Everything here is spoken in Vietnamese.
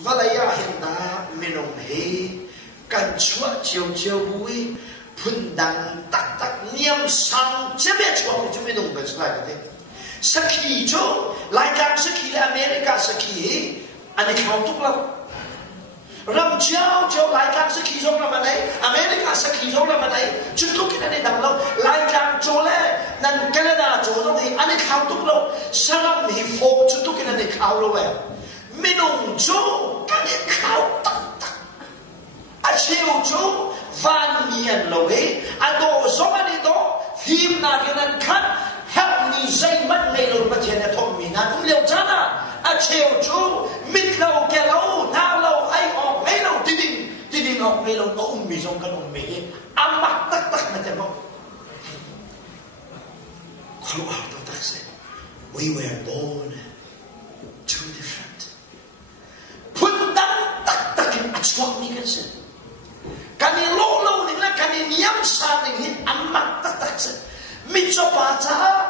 và lấy hiện ta mình ông hề cần chúa chiều chiều vui phun đằng tắc tắc niêm sang chế biết chúa của chúng mình đồng bền lại thế Saki cho lại càng Saki là America Saki anh ấy không tốt lắm Ram chiao cho lại càng Saki cho là mà đấy America Saki cho là mà đấy chúng tôi cái này đằng lâu lại càng cho lẽ nên Canada cho nó thì anh ấy không tốt lâu sao thì phục chúng tôi cái này không lâu vậy mình ông cho cái này không tắc tắc à chiều cho van nhiên lâu ấy à đồ giống anh ấy đó phim nào cái này khác help me say mất ngày luôn mà chuyện này thôi mình ăn cũng liều chán à chiều chú mít lâu kẻ lâu nào lâu hay học mấy lâu tí đi học mấy lâu ông mì trong cái ông mì ăn mặc tắc tắc mà chẳng không kalau aku tak say we were born too different pun tak cái asuak ni kan sen kani lâu ni lah kani niam sa ni ăn mặc tắc tắc sen mít cho bà cha